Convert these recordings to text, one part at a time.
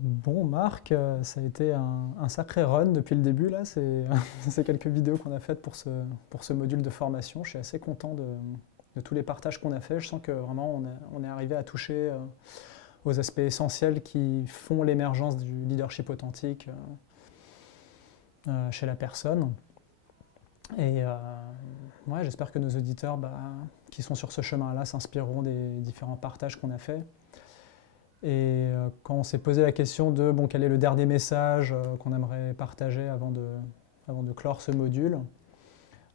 Bon, Marc, ça a été un sacré run depuis le début là. C'est quelques vidéos qu'on a faites pour ce module de formation. Je suis assez content de tous les partages qu'on a fait. Je sens que vraiment on est arrivé à toucher aux aspects essentiels qui font l'émergence du leadership authentique chez la personne. Et ouais, j'espère que nos auditeurs qui sont sur ce chemin-là s'inspireront des différents partages qu'on a faits. Et quand on s'est posé la question de bon, quel est le dernier message qu'on aimerait partager avant de clore ce module,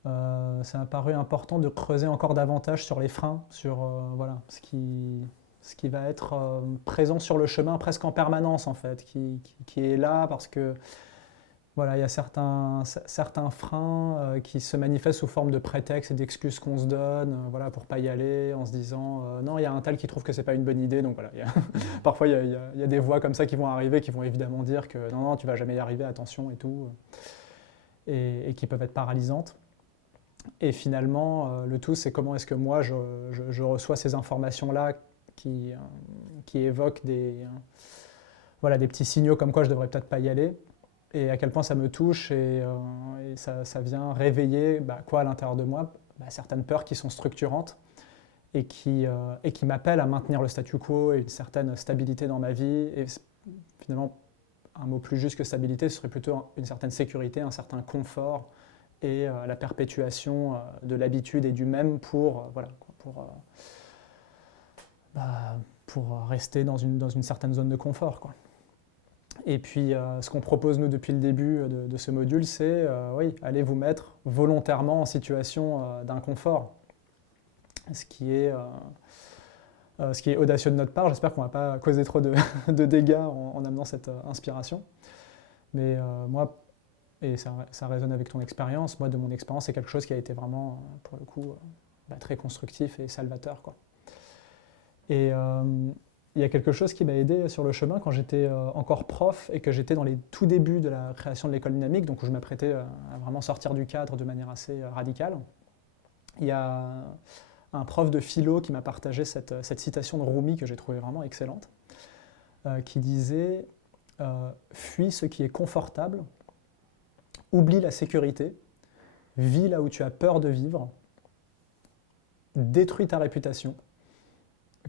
ça m'a paru important de creuser encore davantage sur les freins, sur voilà, ce qui va être présent sur le chemin presque en permanence en fait, qui est là parce que voilà, il y a certains freins qui se manifestent sous forme de prétextes et d'excuses qu'on se donne voilà, pour ne pas y aller, en se disant non, il y a un tel qui trouve que c'est pas une bonne idée. Donc voilà, parfois il y a des voix comme ça qui vont arriver, qui vont évidemment dire que non, non, tu vas jamais y arriver, attention et tout, et qui peuvent être paralysantes. Et finalement, le tout, c'est comment est-ce que moi je reçois ces informations-là qui évoquent voilà, des petits signaux comme quoi je devrais peut-être pas y aller et à quel point ça me touche et ça vient réveiller quoi à l'intérieur de moi certaines peurs qui sont structurantes et qui m'appellent à maintenir le statu quo et une certaine stabilité dans ma vie. Et finalement, un mot plus juste que stabilité, ce serait plutôt une certaine sécurité, un certain confort et la perpétuation de l'habitude et du même voilà, pour rester dans une certaine zone de confort, quoi. Et puis, ce qu'on propose, nous, depuis le début de ce module, c'est, oui, allez vous mettre volontairement en situation d'inconfort. Ce qui est audacieux de notre part. J'espère qu'on ne va pas causer trop de dégâts en amenant cette inspiration. Mais moi, et ça résonne avec ton expérience, moi, de mon expérience, c'est quelque chose qui a été vraiment, pour le coup, très constructif et salvateur, quoi. Et il y a quelque chose qui m'a aidé sur le chemin quand j'étais encore prof et que j'étais dans les tout débuts de la création de l'école dynamique, donc où je m'apprêtais à vraiment sortir du cadre de manière assez radicale. Il y a un prof de philo qui m'a partagé cette citation de Rumi que j'ai trouvée vraiment excellente, qui disait fuis ce qui est confortable, oublie la sécurité, vis là où tu as peur de vivre, détruis ta réputation,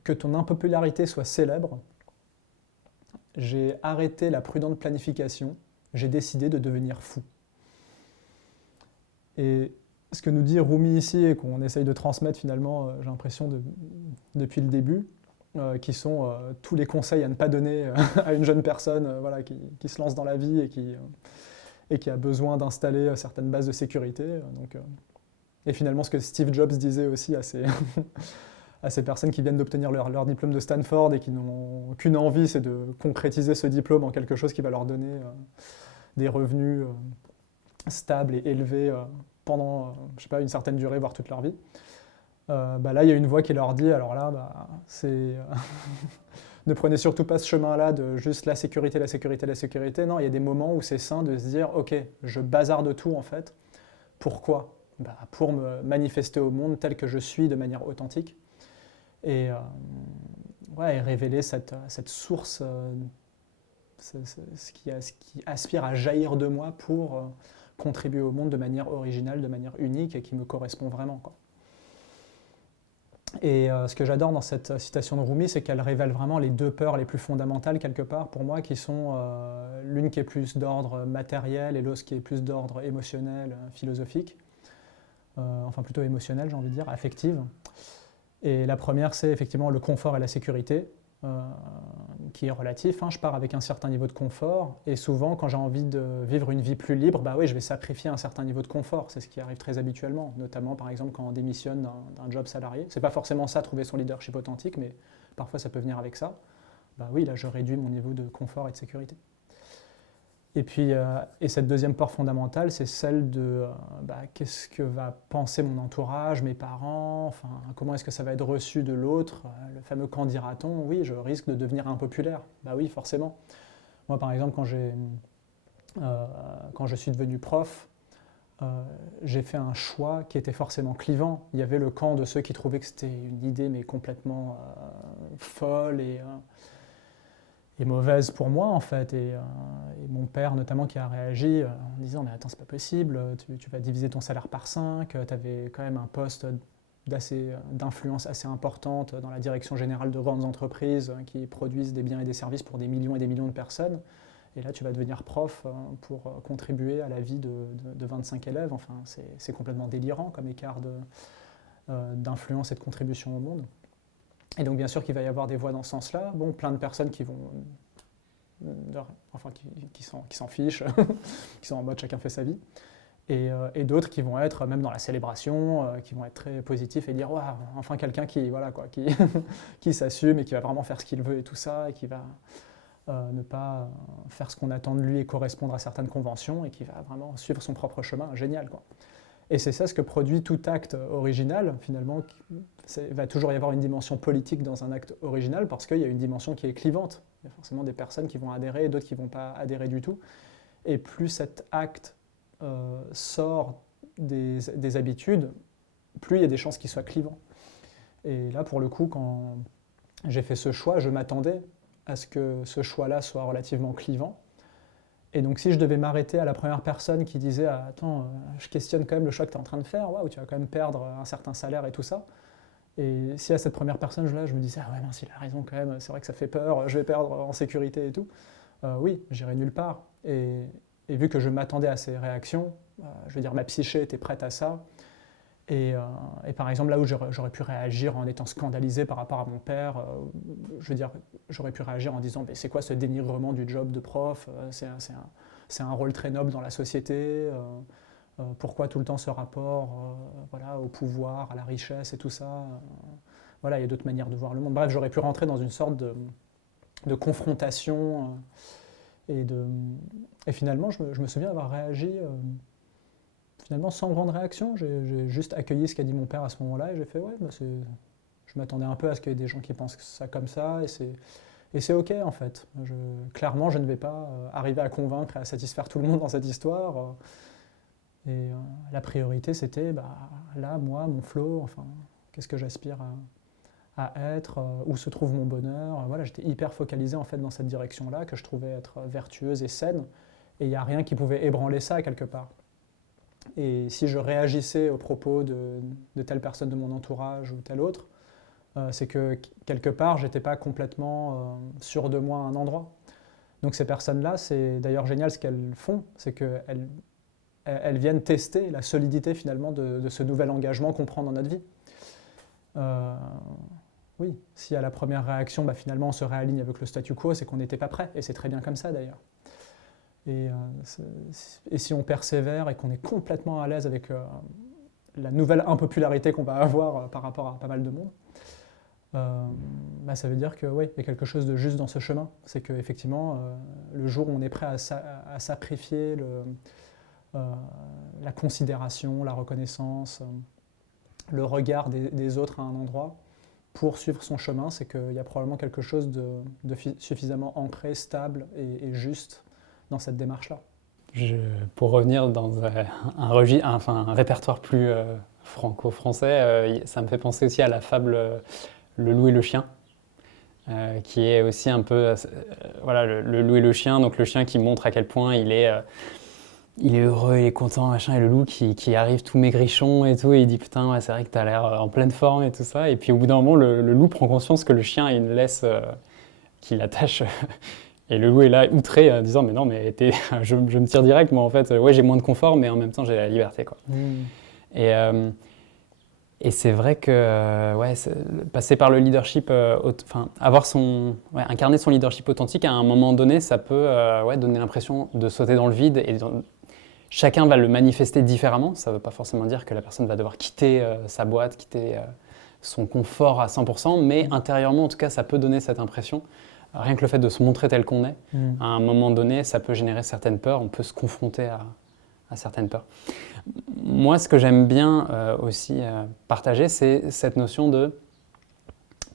que ton impopularité soit célèbre. J'ai arrêté la prudente planification, j'ai décidé de devenir fou. Et ce que nous dit Rumi ici et qu'on essaye de transmettre finalement, j'ai l'impression depuis le début, qui sont tous les conseils à ne pas donner à une jeune personne voilà, qui se lance dans la vie et qui a besoin d'installer certaines bases de sécurité. Et finalement, ce que Steve Jobs disait aussi à ces personnes qui viennent d'obtenir leur diplôme de Stanford et qui n'ont qu'une envie, c'est de concrétiser ce diplôme en quelque chose qui va leur donner des revenus stables et élevés pendant, je sais pas, une certaine durée, voire toute leur vie. Là, il y a une voix qui leur dit, alors là, c'est... ne prenez surtout pas ce chemin-là de juste la sécurité, la sécurité, la sécurité. Non, il y a des moments où c'est sain de se dire, ok, je bazarde tout en fait. Pourquoi ? Pour me manifester au monde tel que je suis de manière authentique. Et révéler cette source, ce qui aspire à jaillir de moi pour contribuer au monde de manière originale, de manière unique et qui me correspond vraiment, quoi. Et ce que j'adore dans cette citation de Rumi, c'est qu'elle révèle vraiment les deux peurs les plus fondamentales quelque part pour moi, qui sont l'une qui est plus d'ordre matériel et l'autre qui est plus d'ordre émotionnel, philosophique, enfin plutôt émotionnel, j'ai envie de dire, affective. Et la première, c'est effectivement le confort et la sécurité, qui est relatif. Je pars avec un certain niveau de confort, et souvent, quand j'ai envie de vivre une vie plus libre, oui, je vais sacrifier un certain niveau de confort. C'est ce qui arrive très habituellement, notamment, par exemple, quand on démissionne d'un job salarié. C'est pas forcément ça, trouver son leadership authentique, mais parfois, ça peut venir avec ça. Oui, là, je réduis mon niveau de confort et de sécurité. Et puis, et cette deuxième peur fondamentale, c'est celle de qu'est-ce que va penser mon entourage, mes parents, enfin, comment est-ce que ça va être reçu de l'autre, le fameux quand dira-t-on, oui, je risque de devenir impopulaire. Oui, forcément. Moi, par exemple, quand je suis devenu prof, j'ai fait un choix qui était forcément clivant. Il y avait le camp de ceux qui trouvaient que c'était une idée mais complètement folle mauvaise pour moi en fait. Et mon père notamment qui a réagi en disant mais attends c'est pas possible, tu vas diviser ton salaire par 5, tu avais quand même un poste d'influence assez importante dans la direction générale de grandes entreprises qui produisent des biens et des services pour des millions et des millions de personnes. Et là tu vas devenir prof pour contribuer à la vie de 25 élèves. Enfin c'est complètement délirant comme écart d'influence et de contribution au monde. Et donc bien sûr qu'il va y avoir des voix dans ce sens-là. Bon, plein de personnes qui vont, qui s'en fichent, qui sont en mode chacun fait sa vie, et d'autres qui vont être même dans la célébration, qui vont être très positifs et dire waouh, enfin quelqu'un qui voilà quoi, qui s'assume et qui va vraiment faire ce qu'il veut et tout ça, et qui va ne pas faire ce qu'on attend de lui et correspondre à certaines conventions, et qui va vraiment suivre son propre chemin. Génial quoi. Et c'est ça ce que produit tout acte original, finalement. Il va toujours y avoir une dimension politique dans un acte original parce qu'il y a une dimension qui est clivante. Il y a forcément des personnes qui vont adhérer et d'autres qui ne vont pas adhérer du tout. Et plus cet acte sort des habitudes, plus il y a des chances qu'il soit clivant. Et là, pour le coup, quand j'ai fait ce choix, je m'attendais à ce que ce choix-là soit relativement clivant. Et donc si je devais m'arrêter à la première personne qui disait ah, « Attends, je questionne quand même le choix que tu es en train de faire, waouh, tu vas quand même perdre un certain salaire et tout ça », et si à cette première personne-là, je me disais « Ah ouais, mince, il a raison quand même, c'est vrai que ça fait peur, je vais perdre en sécurité et tout », oui, j'irais nulle part. Et vu que je m'attendais à ces réactions, je veux dire, ma psyché était prête à ça. Et par exemple, là où j'aurais pu réagir en étant scandalisé par rapport à mon père, je veux dire, j'aurais pu réagir en disant « C'est quoi ce dénigrement du job de prof ? C'est un rôle très noble dans la société. Pourquoi tout le temps ce rapport voilà, au pouvoir, à la richesse et tout ça ?» Voilà, il y a d'autres manières de voir le monde. Bref, j'aurais pu rentrer dans une sorte de confrontation. Et finalement, je me souviens avoir réagi... finalement, sans grande réaction, j'ai juste accueilli ce qu'a dit mon père à ce moment-là et j'ai fait « Ouais, bah je m'attendais un peu à ce qu'il y ait des gens qui pensent ça comme ça et c'est ok en fait. Clairement, je ne vais pas arriver à convaincre et à satisfaire tout le monde dans cette histoire. La priorité, c'était là, moi, mon flow, enfin, qu'est-ce que j'aspire à être, où se trouve mon bonheur. Voilà, j'étais hyper focalisé en fait dans cette direction-là que je trouvais être vertueuse et saine et il n'y a rien qui pouvait ébranler ça quelque part. Et si je réagissais aux propos de telle personne de mon entourage ou telle autre, c'est que quelque part, je n'étais pas complètement sûr de moi à un endroit. Donc ces personnes-là, c'est d'ailleurs génial ce qu'elles font, c'est qu'elles viennent tester la solidité finalement de ce nouvel engagement qu'on prend dans notre vie. Oui, si à la première réaction, finalement on se réaligne avec le statu quo, c'est qu'on n'était pas prêt, et c'est très bien comme ça d'ailleurs. Et si on persévère et qu'on est complètement à l'aise avec la nouvelle impopularité qu'on va avoir par rapport à pas mal de monde, ça veut dire que oui, il y a quelque chose de juste dans ce chemin. C'est qu'effectivement, le jour où on est prêt à sacrifier la considération, la reconnaissance, le regard des autres à un endroit, pour suivre son chemin, c'est qu'il y a probablement quelque chose de suffisamment ancré, stable et juste dans cette démarche-là. Pour revenir dans un répertoire plus franco-français, ça me fait penser aussi à la fable Le loup et le chien, qui est aussi un peu voilà, le loup et le chien, donc le chien qui montre à quel point il est heureux, il est content, machin, et le loup qui arrive tout maigrichon et tout, et il dit putain, ouais, c'est vrai que t'as l'air en pleine forme et tout ça, et puis au bout d'un moment, le loup prend conscience que le chien a une laisse qui l'attache. Et le loup est là, outré, en disant « Mais non, mais je me tire direct, moi, en fait. Ouais, j'ai moins de confort, mais en même temps, j'ai la liberté, quoi. » Et c'est vrai que passer par le leadership, incarner son leadership authentique, à un moment donné, ça peut donner l'impression de sauter dans le vide. Et chacun va le manifester différemment. Ça ne veut pas forcément dire que la personne va devoir quitter sa boîte, quitter son confort à 100%, mais intérieurement, en tout cas, ça peut donner cette impression. Rien que le fait de se montrer tel qu'on est, à un moment donné, ça peut générer certaines peurs, on peut se confronter à certaines peurs. Moi, ce que j'aime bien aussi partager, c'est cette notion de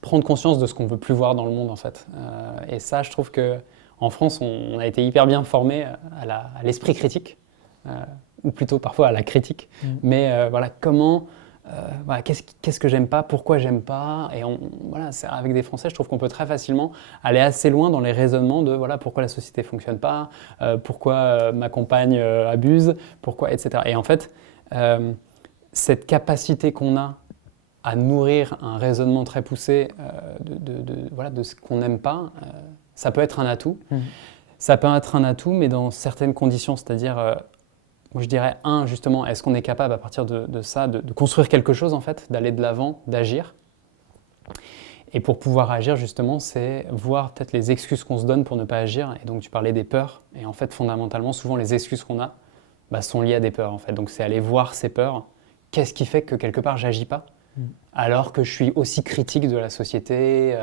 prendre conscience de ce qu'on ne veut plus voir dans le monde, en fait. Et ça, je trouve qu'en France, on a été hyper bien formé à l'esprit critique, ou plutôt parfois à la critique. Mais voilà, comment voilà, qu'est-ce que j'aime pas, pourquoi j'aime pas. Et voilà, avec des Français, je trouve qu'on peut très facilement aller assez loin dans les raisonnements de voilà, pourquoi la société ne fonctionne pas, pourquoi ma compagne abuse, pourquoi, etc. Et en fait, cette capacité qu'on a à nourrir un raisonnement très poussé voilà, de ce qu'on n'aime pas, ça peut être un atout. Ça peut être un atout, mais dans certaines conditions, c'est-à-dire, moi je dirais, justement, est-ce qu'on est capable à partir de ça, de construire quelque chose en fait, d'aller de l'avant, d'agir. Et pour pouvoir agir, justement, c'est voir peut-être les excuses qu'on se donne pour ne pas agir. Et donc tu parlais des peurs, et en fait, fondamentalement, souvent les excuses qu'on a sont liées à des peurs en fait. Donc c'est aller voir ces peurs. Qu'est-ce qui fait que quelque part j'agis pas alors que je suis aussi critique de la société,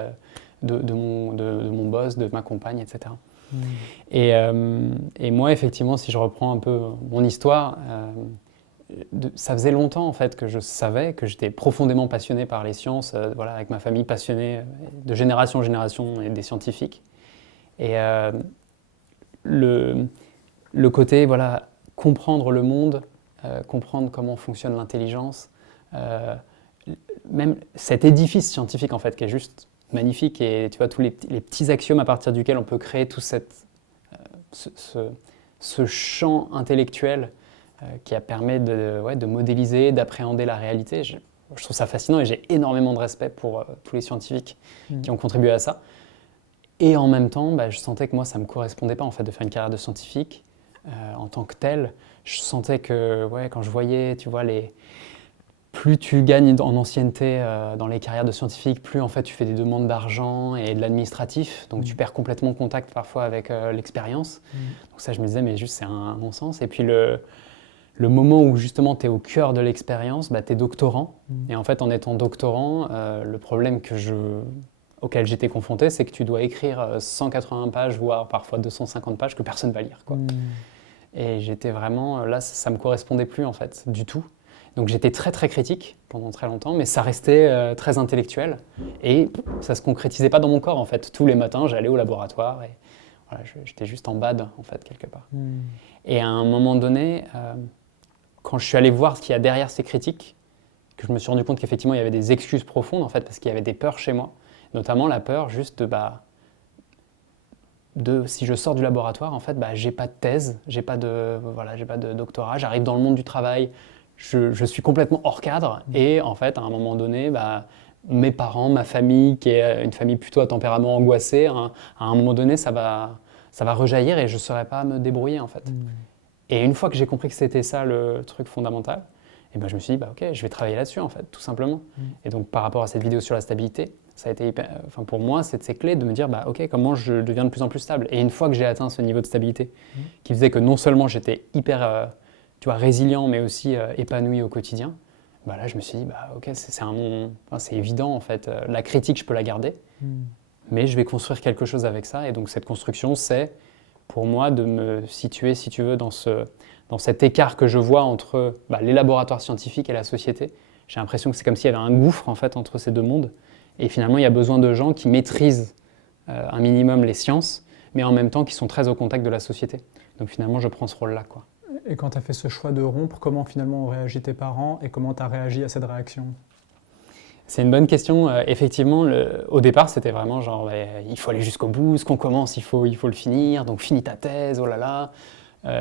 de mon boss, de ma compagne, etc. Et moi, effectivement, si je reprends un peu mon histoire, ça faisait longtemps en fait que je savais que j'étais profondément passionné par les sciences, voilà, avec ma famille passionnée de génération en génération et des scientifiques. Et le côté, voilà, comprendre le monde, comprendre comment fonctionne l'intelligence, même cet édifice scientifique en fait qui est juste magnifique, et tu vois tous les petits axiomes à partir duquel on peut créer tout ce champ intellectuel qui permet de modéliser, d'appréhender la réalité. Je trouve ça fascinant et j'ai énormément de respect pour tous les scientifiques qui ont contribué à ça. Et en même temps, je sentais que moi ça ne me correspondait pas en fait de faire une carrière de scientifique en tant que tel. Je sentais que quand je voyais, tu vois, plus tu gagnes en ancienneté dans les carrières de scientifiques, plus en fait tu fais des demandes d'argent et de l'administratif, donc tu perds complètement contact parfois avec l'expérience. Donc ça, je me disais, mais juste c'est un non-sens. Et puis le moment où justement tu es au cœur de l'expérience, tu es doctorant. Et en fait, en étant doctorant, le problème auquel j'étais confronté, c'est que tu dois écrire 180 pages, voire parfois 250 pages que personne ne va lire, quoi. Et j'étais vraiment, là, ça ne me correspondait plus en fait, du tout. Donc j'étais très très critique pendant très longtemps, mais ça restait très intellectuel et ça ne se concrétisait pas dans mon corps en fait. Tous les matins, j'allais au laboratoire et voilà, j'étais juste en bad en fait quelque part. Et à un moment donné, quand je suis allé voir ce qu'il y a derrière ces critiques, que je me suis rendu compte qu'effectivement il y avait des excuses profondes en fait, parce qu'il y avait des peurs chez moi, notamment la peur juste de si je sors du laboratoire en fait, j'ai pas de thèse, j'ai pas de doctorat, j'arrive dans le monde du travail. Je suis complètement hors cadre et en fait, à un moment donné, mes parents, ma famille, qui est une famille plutôt à tempérament angoissé, à un moment donné, ça va rejaillir et je ne saurais pas me débrouiller en fait. Et une fois que j'ai compris que c'était ça le truc fondamental, je me suis dit, ok, je vais travailler là-dessus en fait, tout simplement. Et donc par rapport à cette vidéo sur la stabilité, ça a été pour moi, c'est clé de me dire, ok, comment je deviens de plus en plus stable. Et une fois que j'ai atteint ce niveau de stabilité, qui faisait que non seulement j'étais hyper résilient, mais aussi épanoui au quotidien, là, je me suis dit, ok, c'est évident, en fait. La critique, je peux la garder, mais je vais construire quelque chose avec ça. Et donc, cette construction, c'est, pour moi, de me situer, si tu veux, dans cet écart que je vois entre les laboratoires scientifiques et la société. J'ai l'impression que c'est comme s'il y avait un gouffre, en fait, entre ces deux mondes. Et finalement, il y a besoin de gens qui maîtrisent un minimum les sciences, mais en même temps qui sont très au contact de la société. Donc, finalement, je prends ce rôle-là, quoi. Et quand tu as fait ce choix de rompre, comment finalement ont réagi tes parents et comment tu as réagi à cette réaction ? C'est une bonne question. Effectivement, au départ, c'était vraiment genre, il faut aller jusqu'au bout, ce qu'on commence, il faut le finir, donc finis ta thèse, oh là là.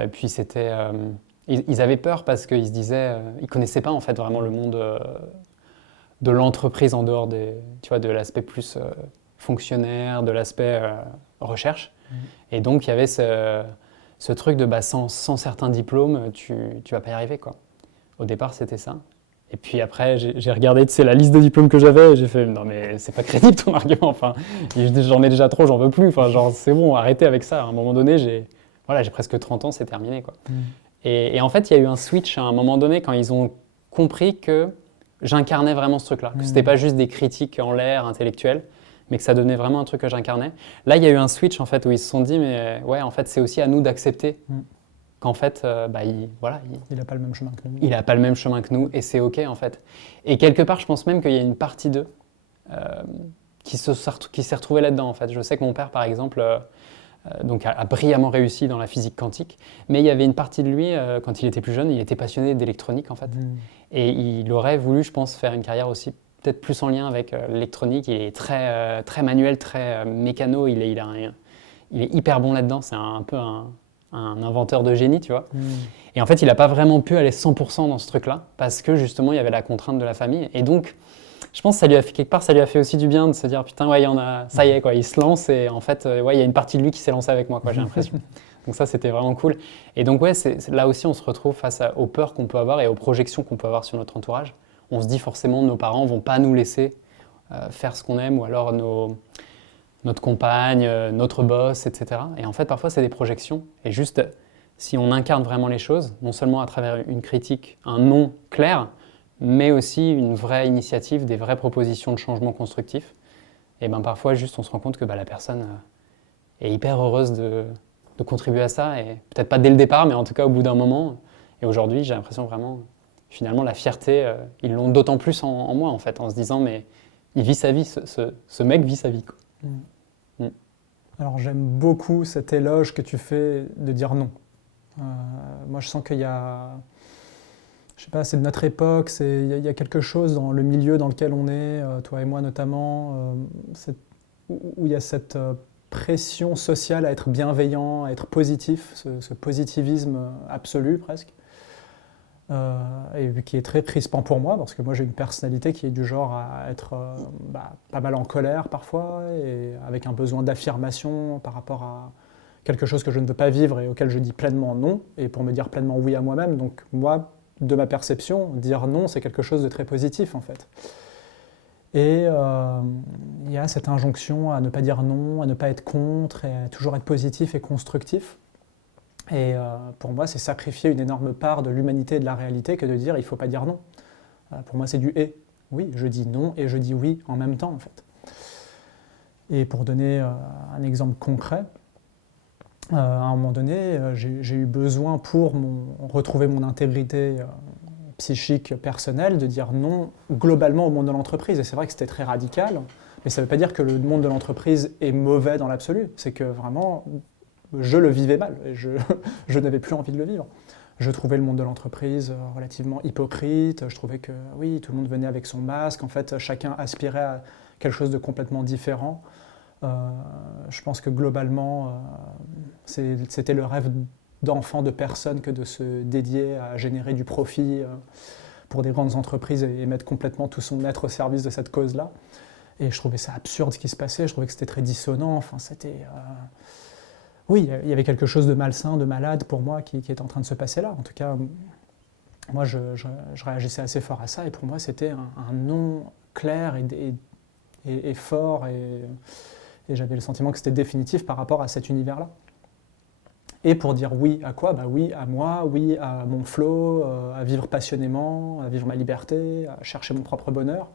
Puis c'était... ils avaient peur parce qu'ils se disaient... ils ne connaissaient pas en fait vraiment le monde de l'entreprise en dehors de l'aspect plus fonctionnaire, de l'aspect recherche. Et donc, il y avait ce truc de sans certains diplômes, tu vas pas y arriver, quoi. Au départ, c'était ça. Et puis après, j'ai regardé la liste de diplômes que j'avais et j'ai fait non mais c'est pas crédible ton argument. Enfin, j'en ai déjà trop, j'en veux plus. Enfin, genre c'est bon, arrêtez avec ça. À un moment donné, j'ai presque 30 ans, c'est terminé, quoi. Et en fait, il y a eu un switch à un moment donné quand ils ont compris que j'incarnais vraiment ce truc-là, que c'était pas juste des critiques en l'air intellectuelles, mais que ça devenait vraiment un truc que j'incarnais. Là, il y a eu un switch en fait où ils se sont dit mais ouais, en fait, c'est aussi à nous d'accepter qu'en fait, il n'a pas le même chemin que nous. Il n'a pas le même chemin que nous et c'est ok en fait. Et quelque part, je pense même qu'il y a une partie d'eux qui s'est retrouvée là-dedans en fait. Je sais que mon père, par exemple, donc a brillamment réussi dans la physique quantique. Mais il y avait une partie de lui, quand il était plus jeune, il était passionné d'électronique en fait. Et il aurait voulu, je pense, faire une carrière aussi peut-être plus en lien avec l'électronique. Il est très manuel, très mécano, il est hyper bon là-dedans, c'est un peu un inventeur de génie, tu vois. Et en fait, il n'a pas vraiment pu aller 100% dans ce truc-là, parce que justement, il y avait la contrainte de la famille. Et donc, je pense que ça lui a fait quelque part, ça lui a fait aussi du bien de se dire, putain, ouais, il y en a, ça y est, quoi, il se lance, et en fait, ouais, il y a une partie de lui qui s'est lancée avec moi, quoi, j'ai l'impression. Donc ça, c'était vraiment cool. Et donc, ouais, là aussi, on se retrouve face aux peurs qu'on peut avoir et aux projections qu'on peut avoir sur notre entourage. On se dit forcément, nos parents vont pas nous laisser faire ce qu'on aime, ou alors notre compagne, notre boss, etc. Et en fait, parfois, c'est des projections. Et juste, si on incarne vraiment les choses, non seulement à travers une critique, un non clair, mais aussi une vraie initiative, des vraies propositions de changement constructif, et ben parfois, juste, on se rend compte que la personne est hyper heureuse de contribuer à ça, et peut-être pas dès le départ, mais en tout cas au bout d'un moment. Et aujourd'hui, j'ai l'impression vraiment, finalement, la fierté, ils l'ont d'autant plus en moi, en fait, en se disant, mais il vit sa vie, ce mec vit sa vie, quoi. Alors j'aime beaucoup cet éloge que tu fais de dire non. Moi je sens qu'il y a, je sais pas, c'est de notre époque, il y a quelque chose dans le milieu dans lequel on est, toi et moi notamment, où il y a cette pression sociale à être bienveillant, à être positif, ce positivisme absolu presque. Et qui est très crispant pour moi, parce que moi j'ai une personnalité qui est du genre à être pas mal en colère parfois, et avec un besoin d'affirmation par rapport à quelque chose que je ne veux pas vivre et auquel je dis pleinement non, et pour me dire pleinement oui à moi-même. Donc moi, de ma perception, dire non, c'est quelque chose de très positif en fait. Et il y a cette injonction à ne pas dire non, à ne pas être contre, et à toujours être positif et constructif. Et pour moi, c'est sacrifier une énorme part de l'humanité et de la réalité que de dire il ne faut pas dire non. Pour moi, c'est du et. Oui, je dis non et je dis oui en même temps, en fait. Et pour donner un exemple concret, à un moment donné, j'ai eu besoin pour retrouver mon intégrité psychique personnelle de dire non globalement au monde de l'entreprise. Et c'est vrai que c'était très radical, mais ça ne veut pas dire que le monde de l'entreprise est mauvais dans l'absolu. C'est que vraiment, je le vivais mal, et je n'avais plus envie de le vivre. Je trouvais le monde de l'entreprise relativement hypocrite, je trouvais que oui, tout le monde venait avec son masque, en fait chacun aspirait à quelque chose de complètement différent. Je pense que globalement, c'était le rêve d'enfant de personne que de se dédier à générer du profit pour des grandes entreprises et mettre complètement tout son être au service de cette cause-là. Et je trouvais ça absurde ce qui se passait, je trouvais que c'était très dissonant, enfin c'était... Oui, il y avait quelque chose de malsain, de malade pour moi qui était en train de se passer là. En tout cas, moi, je réagissais assez fort à ça. Et pour moi, c'était un non clair et fort. Et j'avais le sentiment que c'était définitif par rapport à cet univers-là. Et pour dire oui à quoi ? Oui à moi, oui à mon flow, à vivre passionnément, à vivre ma liberté, à chercher mon propre bonheur.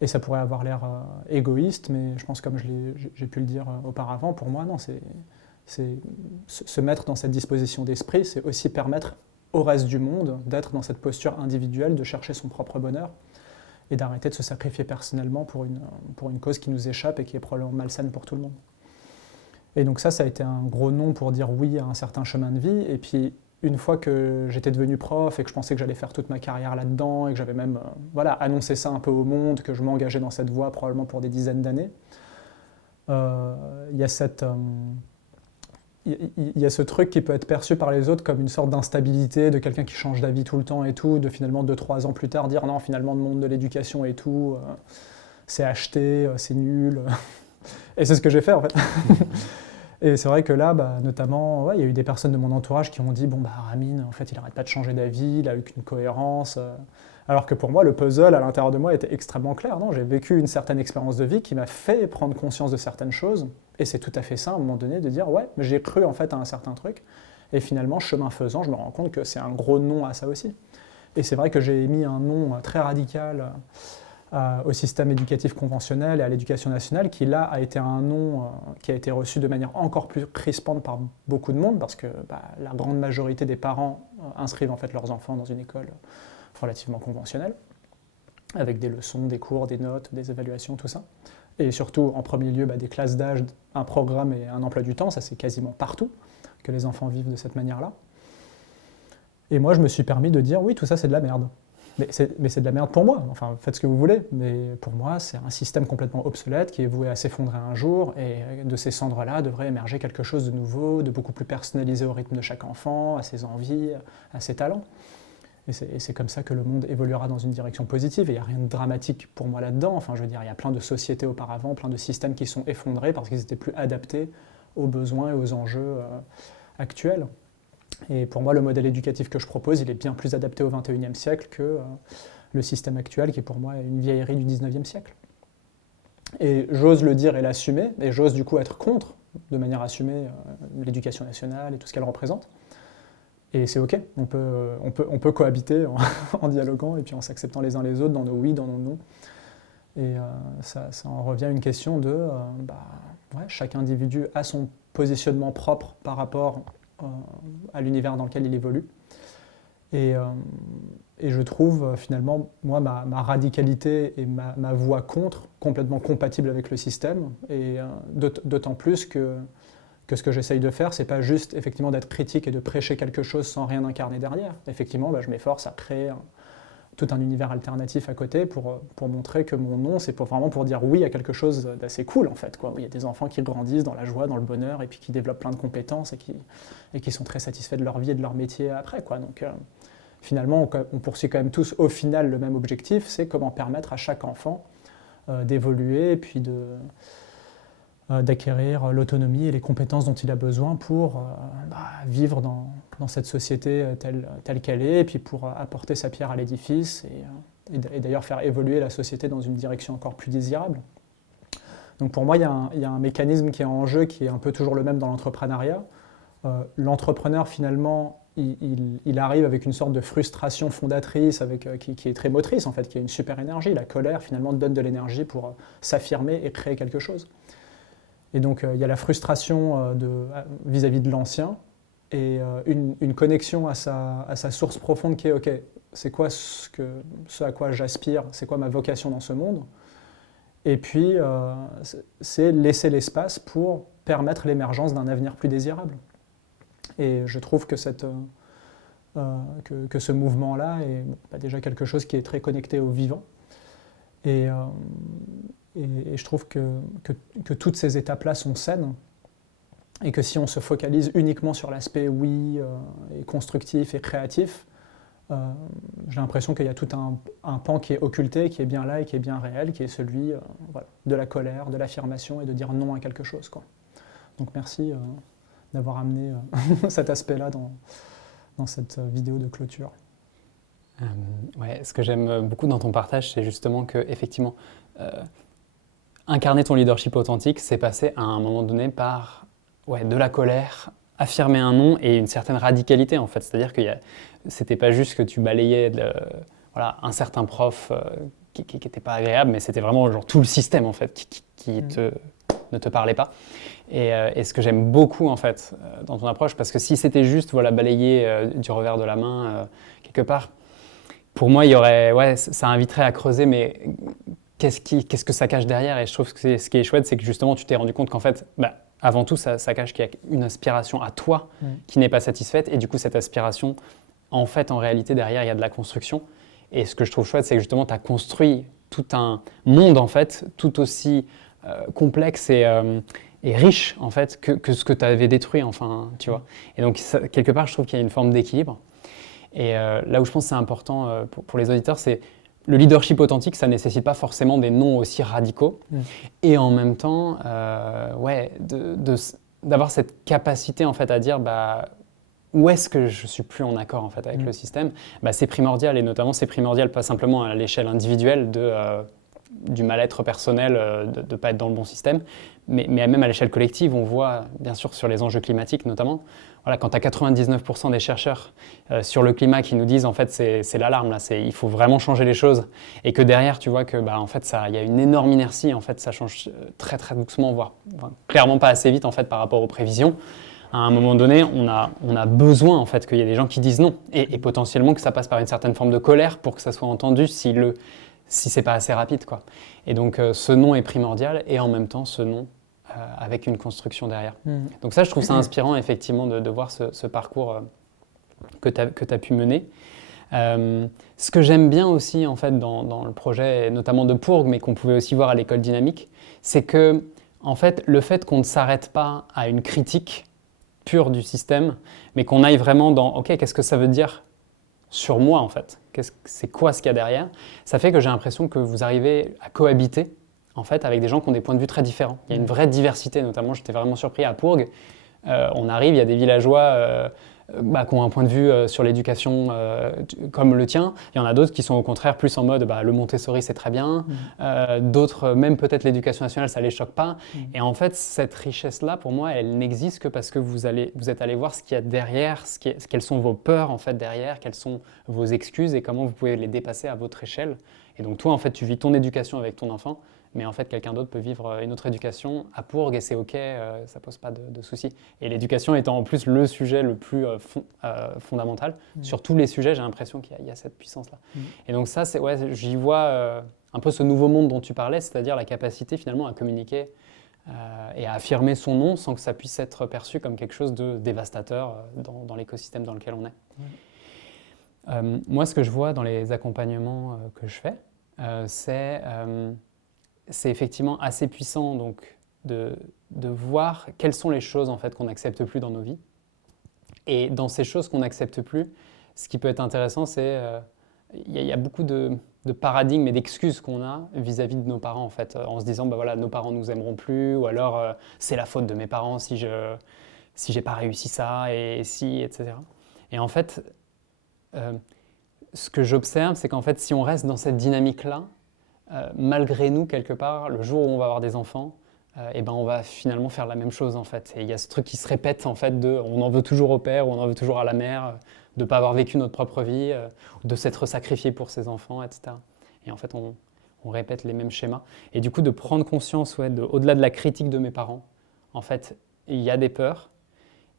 Et ça pourrait avoir l'air égoïste, mais je pense, comme j'ai pu le dire auparavant, pour moi, non, c'est se mettre dans cette disposition d'esprit, c'est aussi permettre au reste du monde d'être dans cette posture individuelle, de chercher son propre bonheur et d'arrêter de se sacrifier personnellement pour une cause qui nous échappe et qui est probablement malsaine pour tout le monde. Et donc ça a été un gros non pour dire oui à un certain chemin de vie. Et puis une fois que j'étais devenu prof et que je pensais que j'allais faire toute ma carrière là-dedans et que j'avais même annoncé ça un peu au monde, que je m'engageais dans cette voie probablement pour des dizaines d'années, il y a cette... il y a ce truc qui peut être perçu par les autres comme une sorte d'instabilité, de quelqu'un qui change d'avis tout le temps et tout, de finalement 2-3 ans plus tard dire non, finalement le monde de l'éducation et tout, c'est acheté, c'est nul. Et c'est ce que j'ai fait en fait. Et c'est vrai que là, notamment, il y a eu des personnes de mon entourage qui ont dit Ramin, en fait, il n'arrête pas de changer d'avis, il n'a eu qu'une cohérence. Alors que pour moi, le puzzle à l'intérieur de moi était extrêmement clair. Non, j'ai vécu une certaine expérience de vie qui m'a fait prendre conscience de certaines choses. Et c'est tout à fait ça, à un moment donné, de dire ouais, mais j'ai cru en fait à un certain truc. Et finalement, chemin faisant, je me rends compte que c'est un gros non à ça aussi. Et c'est vrai que j'ai émis un non très radical au système éducatif conventionnel et à l'éducation nationale, qui là a été un non qui a été reçu de manière encore plus crispante par beaucoup de monde, parce que la grande majorité des parents inscrivent en fait leurs enfants dans une école relativement conventionnelle, avec des leçons, des cours, des notes, des évaluations, tout ça. et surtout en premier lieu des classes d'âge, un programme et un emploi du temps, ça c'est quasiment partout que les enfants vivent de cette manière-là. Et moi je me suis permis de dire oui, tout ça c'est de la merde. Mais c'est de la merde pour moi, enfin faites ce que vous voulez, mais pour moi c'est un système complètement obsolète qui est voué à s'effondrer un jour, et de ces cendres-là devrait émerger quelque chose de nouveau, de beaucoup plus personnalisé au rythme de chaque enfant, à ses envies, à ses talents. Et c'est comme ça que le monde évoluera dans une direction positive, et il n'y a rien de dramatique pour moi là-dedans. Enfin je veux dire, il y a plein de sociétés auparavant, plein de systèmes qui sont effondrés parce qu'ils n'étaient plus adaptés aux besoins et aux enjeux actuels. Et pour moi, le modèle éducatif que je propose, il est bien plus adapté au XXIe siècle que le système actuel, qui est pour moi une vieillerie du XIXe siècle. Et j'ose le dire et l'assumer, et j'ose du coup être contre, de manière assumée, l'éducation nationale et tout ce qu'elle représente. Et c'est OK, on peut cohabiter en dialoguant et puis en s'acceptant les uns les autres dans nos oui, dans nos non. Et ça en revient à une question de chaque individu a son positionnement propre par rapport à l'univers dans lequel il évolue. Et je trouve finalement, moi, ma radicalité et ma voix contre complètement compatible avec le système. Et d'autant plus que ce que j'essaye de faire, c'est pas juste effectivement d'être critique et de prêcher quelque chose sans rien incarner derrière. Effectivement, je m'efforce à créer tout un univers alternatif à côté pour montrer que mon nom, c'est vraiment pour dire oui à quelque chose d'assez cool en fait, quoi. Il y a des enfants qui grandissent dans la joie, dans le bonheur, et puis qui développent plein de compétences et qui sont très satisfaits de leur vie et de leur métier après, quoi. Donc finalement, on poursuit quand même tous au final le même objectif, c'est comment permettre à chaque enfant d'évoluer et puis d'acquérir l'autonomie et les compétences dont il a besoin pour vivre dans cette société telle qu'elle est, et puis pour apporter sa pierre à l'édifice et d'ailleurs faire évoluer la société dans une direction encore plus désirable. Donc pour moi, il y a un mécanisme qui est en jeu, qui est un peu toujours le même dans l'entrepreneuriat. L'entrepreneur, finalement, il arrive avec une sorte de frustration fondatrice, qui est très motrice, en fait, qui a une super énergie. La colère, finalement, donne de l'énergie pour s'affirmer et créer quelque chose. Et donc, il y a la frustration vis-à-vis de l'ancien, et une connexion à sa source profonde qui est « Ok, c'est quoi ce à quoi j'aspire, c'est quoi ma vocation dans ce monde ?» Et puis, c'est laisser l'espace pour permettre l'émergence d'un avenir plus désirable. Et je trouve que ce mouvement-là est déjà quelque chose qui est très connecté au vivant. Et je trouve que toutes ces étapes-là sont saines, et que si on se focalise uniquement sur l'aspect oui, et constructif et créatif, j'ai l'impression qu'il y a tout un pan qui est occulté, qui est bien là et qui est bien réel, qui est celui de la colère, de l'affirmation et de dire non à quelque chose, quoi. Donc merci d'avoir amené cet aspect-là dans cette vidéo de clôture. Ouais, ce que j'aime beaucoup dans ton partage, c'est justement que effectivement, incarner ton leadership authentique, c'est passer à un moment donné par de la colère, affirmer un non et une certaine radicalité en fait. C'est-à-dire que c'était pas juste que tu balayais un certain prof qui n'était pas agréable, mais c'était vraiment genre tout le système en fait qui ne te parlait pas. Et ce que j'aime beaucoup en fait dans ton approche, parce que si c'était juste balayer du revers de la main quelque part, pour moi il y aurait ça inviterait à creuser, mais qu'est-ce que ça cache derrière? Et je trouve que ce qui est chouette, c'est que justement tu t'es rendu compte qu'en fait avant tout, ça cache qu'il y a une aspiration à toi qui n'est pas satisfaite. Et du coup, cette aspiration, en réalité, derrière, il y a de la construction. Et ce que je trouve chouette, c'est que justement, tu as construit tout un monde, en fait, tout aussi complexe et riche, en fait, que ce que tu avais détruit, enfin, tu vois. Et donc, quelque part, je trouve qu'il y a une forme d'équilibre. Et là où je pense que c'est important pour les auditeurs, c'est le leadership authentique, ça ne nécessite pas forcément des noms aussi radicaux. Et en même temps, d'avoir cette capacité en fait, à dire où est-ce que je ne suis plus en accord en fait, avec le système, c'est primordial. Et notamment, c'est primordial pas simplement à l'échelle individuelle du mal-être personnel, de ne pas être dans le bon système, mais même à l'échelle collective. On voit, bien sûr, sur les enjeux climatiques notamment, quand tu as 99% des chercheurs sur le climat qui nous disent en fait c'est l'alarme, là, il faut vraiment changer les choses, et que derrière tu vois que en fait il y a une énorme inertie, en fait ça change très très doucement, voire clairement pas assez vite en fait par rapport aux prévisions. À un moment donné, on a besoin en fait qu'il y ait des gens qui disent non, et potentiellement que ça passe par une certaine forme de colère pour que ça soit entendu si si c'est pas assez rapide, quoi. Et donc ce non est primordial et en même temps ce non avec une construction derrière. Donc ça, je trouve ça inspirant effectivement de voir ce parcours que tu as pu mener. Ce que j'aime bien aussi en fait dans le projet, notamment de Pourg, mais qu'on pouvait aussi voir à l'école dynamique, c'est que en fait, le fait qu'on ne s'arrête pas à une critique pure du système, mais qu'on aille vraiment dans ok, qu'est-ce que ça veut dire sur moi en fait, c'est quoi ce qu'il y a derrière, ça fait que j'ai l'impression que vous arrivez à cohabiter en fait avec des gens qui ont des points de vue très différents. Il y a une vraie diversité, notamment j'étais vraiment surpris à Pourg. On arrive, il y a des villageois qui ont un point de vue sur l'éducation comme le tien. Il y en a d'autres qui sont au contraire plus en mode le Montessori c'est très bien. D'autres, même peut-être l'éducation nationale, ça ne les choque pas. Et en fait, cette richesse-là, pour moi, elle n'existe que parce que vous êtes allé voir ce qu'il y a derrière, quelles sont vos peurs en fait derrière, quelles sont vos excuses et comment vous pouvez les dépasser à votre échelle. Et donc toi, en fait, tu vis ton éducation avec ton enfant. Mais en fait, quelqu'un d'autre peut vivre une autre éducation à Pourg et c'est OK, ça ne pose pas de soucis. Et l'éducation étant en plus le sujet le plus fondamental, sur tous les sujets, j'ai l'impression qu'il y a cette puissance-là. Et donc ça, j'y vois un peu ce nouveau monde dont tu parlais, c'est-à-dire la capacité finalement à communiquer et à affirmer son nom sans que ça puisse être perçu comme quelque chose de dévastateur dans l'écosystème dans lequel on est. Moi, ce que je vois dans les accompagnements que je fais, c'est effectivement assez puissant donc, de voir quelles sont les choses en fait, qu'on n'accepte plus dans nos vies. Et dans ces choses qu'on n'accepte plus, ce qui peut être intéressant, c'est il y a beaucoup de paradigmes et d'excuses qu'on a vis-à-vis de nos parents, en fait, en se disant voilà, nos parents ne nous aimeront plus, ou alors c'est la faute de mes parents si j'ai pas réussi ça, et si, etc. Et en fait, ce que j'observe, c'est qu'en fait, si on reste dans cette dynamique-là, malgré nous, quelque part, le jour où on va avoir des enfants, on va finalement faire la même chose en fait. Et il y a ce truc qui se répète en fait on en veut toujours au père ou on en veut toujours à la mère, de ne pas avoir vécu notre propre vie, de s'être sacrifié pour ses enfants, etc. Et en fait, on répète les mêmes schémas. Et du coup, de prendre conscience, au-delà de la critique de mes parents, en fait, il y a des peurs.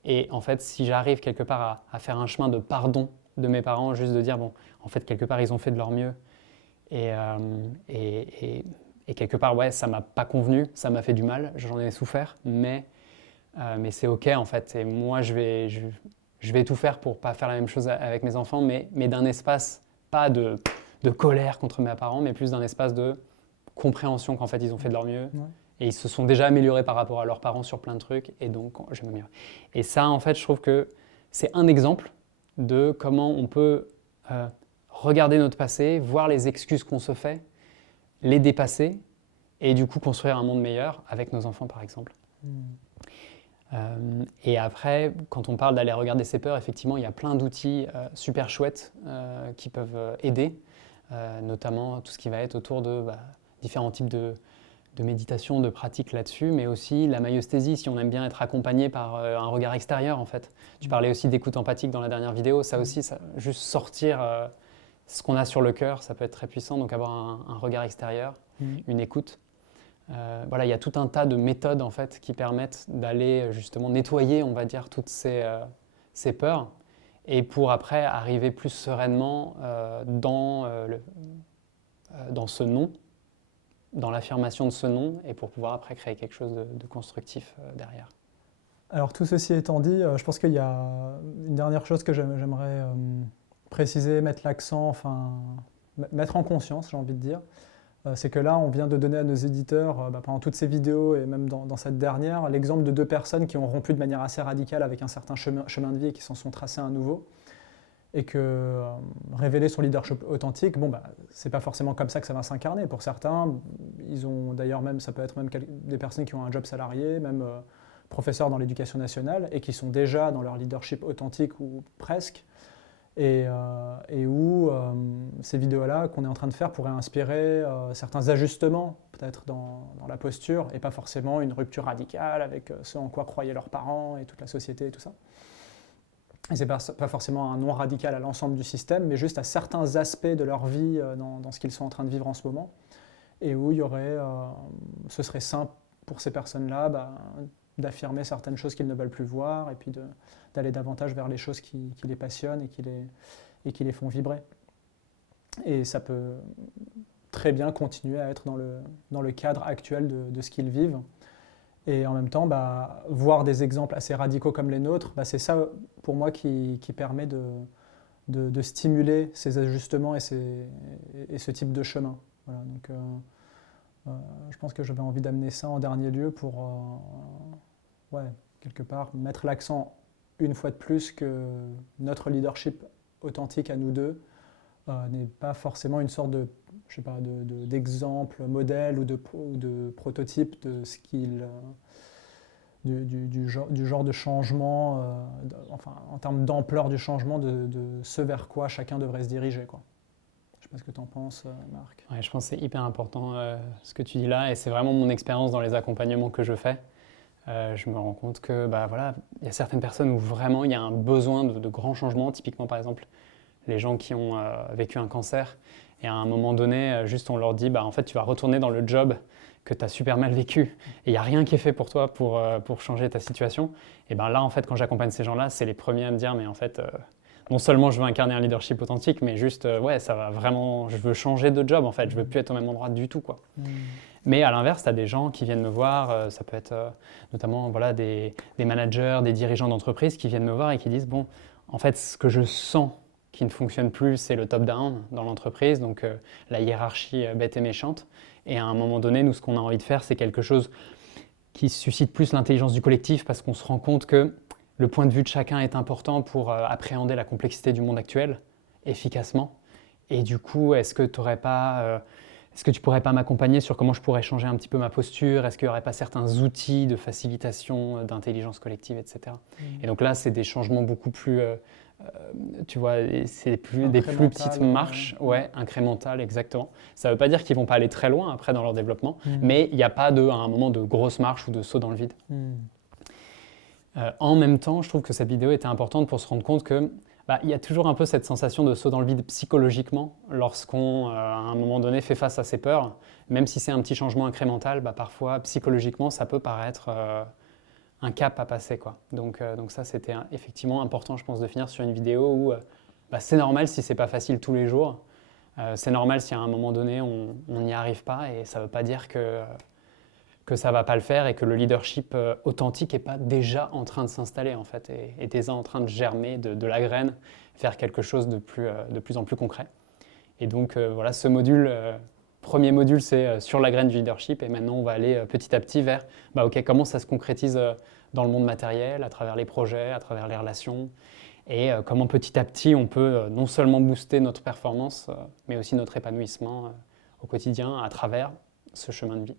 Et en fait, si j'arrive quelque part à faire un chemin de pardon de mes parents, juste de dire, bon, en fait, quelque part, ils ont fait de leur mieux. Et quelque part, ça m'a pas convenu, ça m'a fait du mal, j'en ai souffert, mais c'est OK en fait. Et moi, je vais tout faire pour pas faire la même chose avec mes enfants, mais d'un espace, pas de colère contre mes parents, mais plus d'un espace de compréhension qu'en fait, ils ont fait de leur mieux. Ouais. Et ils se sont déjà améliorés par rapport à leurs parents sur plein de trucs, et donc je m'améliore. Et ça, en fait, je trouve que c'est un exemple de comment on peut regarder notre passé, voir les excuses qu'on se fait, les dépasser et du coup construire un monde meilleur avec nos enfants par exemple. Et après, quand on parle d'aller regarder ses peurs, effectivement, il y a plein d'outils super chouettes qui peuvent aider, notamment tout ce qui va être autour de différents types de méditation, de pratiques là-dessus, mais aussi la maïeusthésie, si on aime bien être accompagné par un regard extérieur en fait. Tu parlais aussi d'écoute empathique dans la dernière vidéo, ça aussi, juste sortir ce qu'on a sur le cœur, ça peut être très puissant, donc avoir un regard extérieur, une écoute. Il y a tout un tas de méthodes en fait, qui permettent d'aller justement nettoyer, on va dire, toutes ces peurs, et pour après arriver plus sereinement dans ce non, dans l'affirmation de ce non, et pour pouvoir après créer quelque chose de constructif derrière. Alors tout ceci étant dit, je pense qu'il y a une dernière chose que j'aimerais préciser, mettre l'accent, mettre en conscience, j'ai envie de dire, c'est que là, on vient de donner à nos éditeurs, pendant toutes ces vidéos et même dans cette dernière, l'exemple de 2 personnes qui ont rompu de manière assez radicale avec un certain chemin de vie et qui s'en sont tracés un nouveau. Et que révéler son leadership authentique, c'est pas forcément comme ça que ça va s'incarner. Pour certains, ils ont d'ailleurs même, ça peut être même des personnes qui ont un job salarié, même professeurs dans l'éducation nationale, et qui sont déjà dans leur leadership authentique ou presque, et où ces vidéos-là qu'on est en train de faire pourraient inspirer certains ajustements, peut-être dans la posture, et pas forcément une rupture radicale avec ce en quoi croyaient leurs parents et toute la société et tout ça. Et c'est pas forcément un non radical à l'ensemble du système, mais juste à certains aspects de leur vie dans ce qu'ils sont en train de vivre en ce moment, et où il y aurait, ce serait simple pour ces personnes-là d'affirmer certaines choses qu'ils ne veulent plus voir, et puis d'aller davantage vers les choses qui les passionnent et qui les font vibrer. Et ça peut très bien continuer à être dans le cadre actuel de ce qu'ils vivent. Et en même temps, voir des exemples assez radicaux comme les nôtres, c'est ça pour moi qui permet de stimuler ces ajustements et ce type de chemin. Voilà, donc, je pense que j'avais envie d'amener ça en dernier lieu pour, quelque part, mettre l'accent une fois de plus que notre leadership authentique à nous deux n'est pas forcément une sorte d'exemple, modèle ou de prototype de ce du genre de changement, en termes d'ampleur du changement, de ce vers quoi chacun devrait se diriger, quoi. Je ne sais pas ce que tu en penses, Marc. Ouais, je pense que c'est hyper important ce que tu dis là, et c'est vraiment mon expérience dans les accompagnements que je fais. Je me rends compte que il y a certaines personnes où vraiment il y a un besoin de grands changements, typiquement par exemple les gens qui ont vécu un cancer, et à un moment donné, juste on leur dit en fait tu vas retourner dans le job que tu as super mal vécu, et il n'y a rien qui est fait pour toi pour changer ta situation. Et là en fait quand j'accompagne ces gens-là, c'est les premiers à me dire mais en fait non seulement je veux incarner un leadership authentique, mais juste ça va vraiment, je veux changer de job en fait, je veux plus être au même endroit du tout, quoi. Mais à l'inverse, tu as des gens qui viennent me voir, ça peut être notamment des managers, des dirigeants d'entreprise qui viennent me voir et qui disent bon, en fait, ce que je sens qui ne fonctionne plus, c'est le top-down dans l'entreprise, donc la hiérarchie bête et méchante. Et à un moment donné, nous, ce qu'on a envie de faire, c'est quelque chose qui suscite plus l'intelligence du collectif, parce qu'on se rend compte que le point de vue de chacun est important pour appréhender la complexité du monde actuel efficacement. Et du coup, est-ce que tu pourrais pas m'accompagner sur comment je pourrais changer un petit peu ma posture? Est-ce qu'il n'y aurait pas certains outils de facilitation, d'intelligence collective, etc. Et donc là, c'est des changements beaucoup plus, tu vois, c'est des plus petites marches, incrémentales, exactement. Ça ne veut pas dire qu'ils ne vont pas aller très loin après dans leur développement, mais il n'y a pas à un moment de grosse marche ou de saut dans le vide. En même temps, je trouve que cette vidéo était importante pour se rendre compte que il y a toujours un peu cette sensation de saut dans le vide psychologiquement lorsqu'on, à un moment donné, fait face à ses peurs. Même si c'est un petit changement incrémental, parfois, psychologiquement, ça peut paraître un cap à passer, quoi. Donc ça, c'était effectivement important, je pense, de finir sur une vidéo où c'est normal si c'est pas facile tous les jours. C'est normal si à un moment donné, on n'y arrive pas, et ça ne veut pas dire que ça ne va pas le faire et que le leadership authentique n'est pas déjà en train de s'installer en fait, et déjà en train de germer de la graine vers quelque chose de plus en plus concret. Et donc ce module, premier module, c'est sur la graine du leadership, et maintenant on va aller petit à petit vers comment ça se concrétise dans le monde matériel, à travers les projets, à travers les relations, et comment petit à petit on peut non seulement booster notre performance, mais aussi notre épanouissement au quotidien à travers ce chemin de vie.